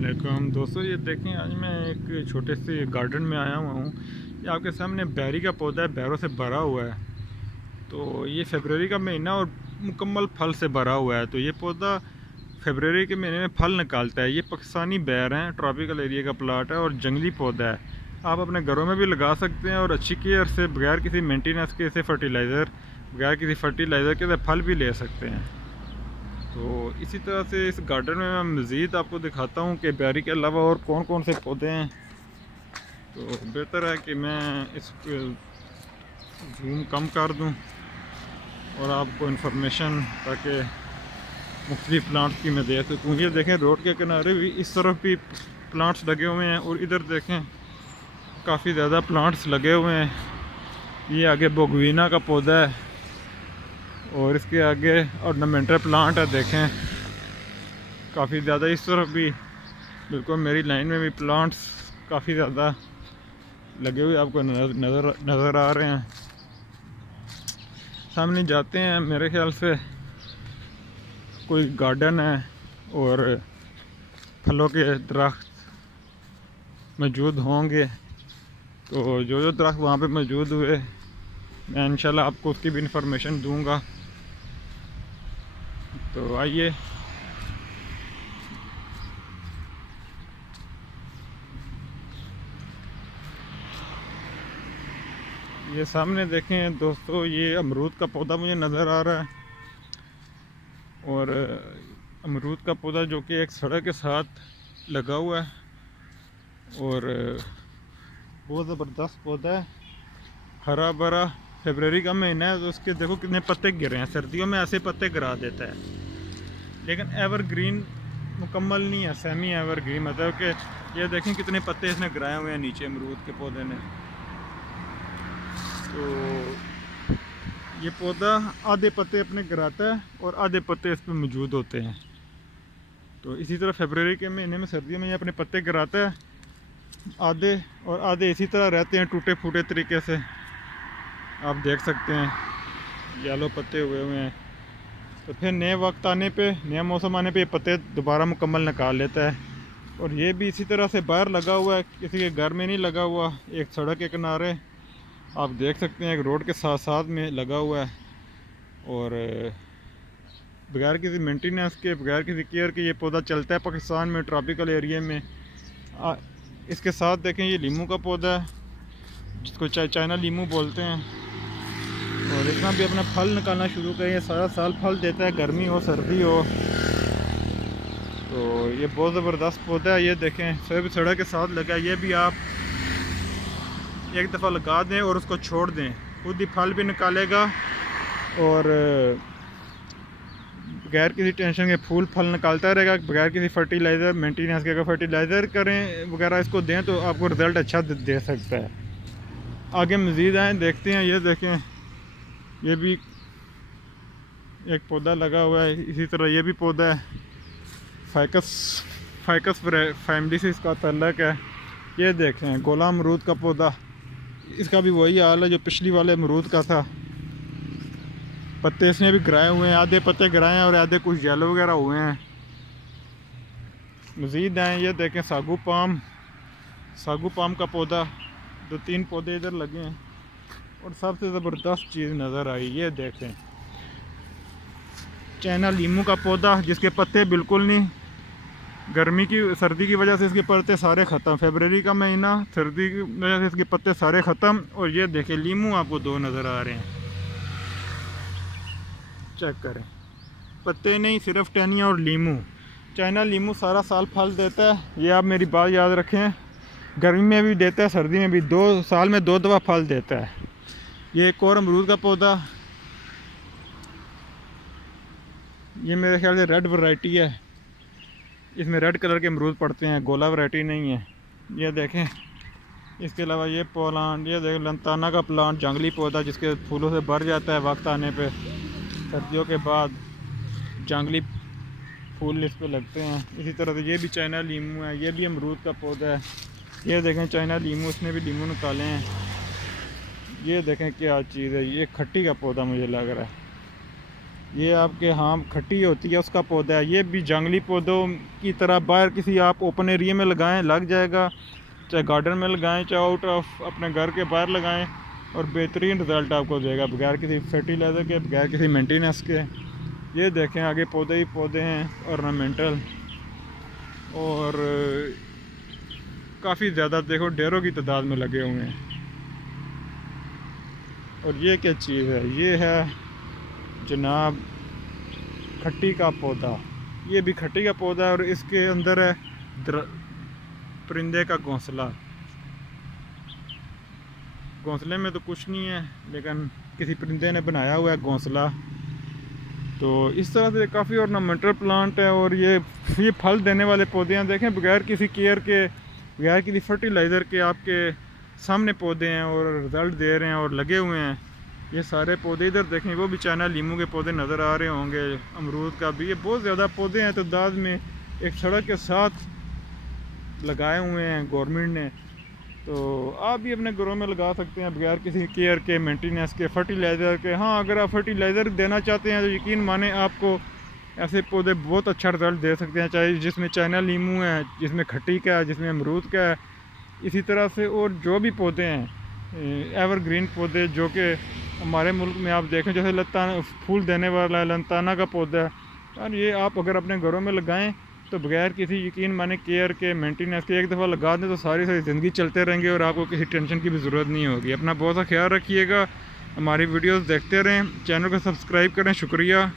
वालेकुम दोस्तों, ये देखें आज मैं एक छोटे से गार्डन में आया हुआ हूँ। ये आपके सामने बैरी का पौधा है, बैरों से भरा हुआ है। तो ये फरवरी का महीना और मुकम्मल फल से भरा हुआ है। तो ये पौधा फरवरी के महीने में फल निकालता है। ये पाकिस्तानी बैर हैं, ट्रॉपिकल एरिया का प्लाट है और जंगली पौधा है। आप अपने घरों में भी लगा सकते हैं और अच्छी केयर से बगैर किसी मेंटेनेंस के, बगैर किसी फर्टिलाइज़र के फल भी ले सकते हैं। तो इसी तरह से इस गार्डन में मैं मज़ीद आपको दिखाता हूँ कि बैरी के अलावा और कौन कौन से पौधे हैं। तो बेहतर है कि मैं इस जूम कम कर दूँ और आपको इन्फॉर्मेशन ताकि मुख्तलिफ प्लांट्स की मैं दे सकूँ। ये देखें, रोड के किनारे भी इस तरफ भी प्लांट्स लगे हुए हैं और इधर देखें काफ़ी ज़्यादा प्लांट्स लगे हुए हैं। ये आगे बोगवीना का पौधा है और इसके आगे ऑर्नामेंटल प्लांट है, देखें काफ़ी ज़्यादा। इस तरफ भी बिल्कुल मेरी लाइन में भी प्लांट्स काफ़ी ज़्यादा लगे हुए आपको नज़र आ रहे हैं। सामने जाते हैं, मेरे ख्याल से कोई गार्डन है और फलों के दरख्त मौजूद होंगे। तो जो दरख्त वहाँ पे मौजूद हुए मैं इंशाल्लाह आपको उसकी भी इंफॉर्मेशन दूंगा। तो आइए ये सामने देखें दोस्तों, ये अमरूद का पौधा मुझे नज़र आ रहा है और अमरूद का पौधा जो कि एक सड़क के साथ लगा हुआ है और बहुत ज़बरदस्त पौधा है, हरा भरा। फरवरी का महीना है तो उसके देखो कितने पत्ते गिरे हैं। सर्दियों में ऐसे पत्ते गिरा देता है, लेकिन एवरग्रीन मुकम्मल नहीं है, सेमी एवरग्रीन। मतलब कि ये देखें कितने पत्ते इसने गिराए हुए हैं नीचे अमरूद के पौधे ने। तो ये पौधा आधे पत्ते अपने गिराता है और आधे पत्ते इस पर मौजूद होते हैं। तो इसी तरह फरवरी के महीने में, सर्दियों में ये अपने पत्ते गिराता है आधे, और आधे इसी तरह रहते हैं टूटे फूटे तरीके से। आप देख सकते हैं येलो पत्ते हुए हैं। तो फिर नए वक्त आने पे, नया मौसम आने पे ये पत्ते दोबारा मुकम्मल निकाल लेता है। और ये भी इसी तरह से बाहर लगा हुआ है, किसी के घर में नहीं लगा हुआ, एक सड़क के किनारे आप देख सकते हैं, एक रोड के साथ साथ में लगा हुआ है और बगैर किसी मेंटेनेंस के, बगैर किसी केयर के ये पौधा चलता है पाकिस्तान में ट्रॉपिकल एरिया में। इसके साथ देखें ये लीमू का पौधा है जिसको चाइना लीमू बोलते हैं और इसमें भी अपना फल निकालना शुरू करें। ये सारा साल फल देता है, गर्मी हो सर्दी हो। तो ये बहुत ज़बरदस्त पौधा है। ये देखें सब सड़क के साथ लगा है। ये भी आप एक दफ़ा लगा दें और उसको छोड़ दें, खुद ही फल भी निकालेगा और बगैर किसी टेंशन के फल निकालता रहेगा, बगैर किसी फर्टिलाइज़र मेंटेनेंस के। अगर फर्टिलाइज़र करें वगैरह इसको दें तो आपको रिज़ल्ट अच्छा दे सकता है। आगे मज़ीद आए देखते हैं। ये देखें ये भी एक पौधा लगा हुआ है, इसी तरह ये भी पौधा है, फाइकस फैमिली से इसका ताल्लुक़ है। ये देखें गोला अमरूद का पौधा, इसका भी वही हाल है जो पिछली वाले अमरूद का था। पत्ते इसमें भी गिराए हुए हैं, आधे पत्ते गिराए हैं और आधे कुछ येलो वगैरह हुए हैं। मज़ीद आए, ये देखें सागू पाम का पौधा, 2-3 पौधे इधर लगे हैं। और सबसे ज़बरदस्त चीज़ नज़र आई, ये देखें चाइना लीमू का पौधा जिसके पत्ते बिल्कुल नहीं, सर्दी की वजह से इसके पत्ते सारे ख़त्म। फरवरी का महीना, सर्दी की वजह से इसके पत्ते सारे ख़त्म। और ये देखें लीमू आपको 2 नज़र आ रहे हैं, चेक करें, पत्ते नहीं सिर्फ टहनियाँ और लीमू। चाइना लीमू सारा साल फल देता है, ये आप मेरी बात याद रखें। गर्मी में भी देता है, सर्दी में भी, 2 साल में 2 दफ़ा फल देता है। ये एक और अमरूद का पौधा, ये मेरे ख्याल से रेड वैरायटी है, इसमें रेड कलर के अमरूद पड़ते हैं, गोला वैरायटी नहीं है। ये देखें, इसके अलावा ये प्लांट, ये देखें लंताना का प्लांट, जंगली पौधा जिसके फूलों से भर जाता है वक्त आने पे। सर्दियों के बाद जंगली फूल इस पे लगते हैं। इसी तरह से ये भी चाइना लीमू है, ये भी अमरूद का पौधा है। ये देखें चाइना लीमू, इसने भी लीमू निकाले हैं। ये देखें क्या चीज़ है, ये खट्टी का पौधा मुझे लग रहा है। ये आपके हाँ खट्टी होती है उसका पौधा है। ये भी जंगली पौधों की तरह बाहर किसी आप ओपन एरिया में लगाएं लग जाएगा, चाहे गार्डन में लगाएं चाहे आउट ऑफ अपने घर के बाहर लगाएं, और बेहतरीन रिज़ल्ट आपको देगा बगैर किसी फर्टिलाइज़र के, बगैर किसी मेंटेनेंस के। ये देखें आगे पौधे ही पौधे हैं ऑर्नामेंटल, और काफ़ी ज़्यादा देखो ढेरों की तादाद में लगे हुए हैं। और ये क्या चीज़ है, ये है जनाब खट्टी का पौधा। ये भी खट्टी का पौधा है और इसके अंदर है परिंदे का घोंसला। घोंसले में तो कुछ नहीं है लेकिन किसी परिंदे ने बनाया हुआ है घोंसला। तो इस तरह से काफ़ी ऑर्नामेंटल प्लांट है। और ये फल देने वाले पौधे हैं, देखें बगैर किसी केयर के, बगैर किसी फर्टिलाइज़र के आपके सामने पौधे हैं और रिज़ल्ट दे रहे हैं और लगे हुए हैं। ये सारे पौधे इधर देखें, वो भी चाइना लीमू के पौधे नज़र आ रहे होंगे, अमरूद का भी। ये बहुत ज़्यादा पौधे हैं तादाद में, एक सड़क के साथ लगाए हुए हैं गवर्नमेंट ने। तो आप भी अपने घरों में लगा सकते हैं बगैर किसी केयर के, मेंटेनेंस के, फर्टिलाइज़र के। हाँ, अगर आप फर्टिलाइज़र देना चाहते हैं तो यकीन माने आपको ऐसे पौधे बहुत अच्छा रिज़ल्ट दे सकते हैं, चाहे जिसमें चाइना लीमू है, जिसमें खट्टी का है, जिसमें अमरूद का है, इसी तरह से और जो भी पौधे हैं एवरग्रीन पौधे जो कि हमारे मुल्क में आप देखें जैसे लताना फूल देने वाला है, लंताना का पौधा है यार, ये आप अगर अपने घरों में लगाएं तो बगैर किसी यकीन माने केयर के, मेंटेनेंस के एक दफ़ा लगा दें तो सारी ज़िंदगी चलते रहेंगे और आपको किसी टेंशन की भी ज़रूरत नहीं होगी। अपना बहुत सा ख्याल रखिएगा, हमारी वीडियोस देखते रहें, चैनल को सब्सक्राइब करें। शुक्रिया।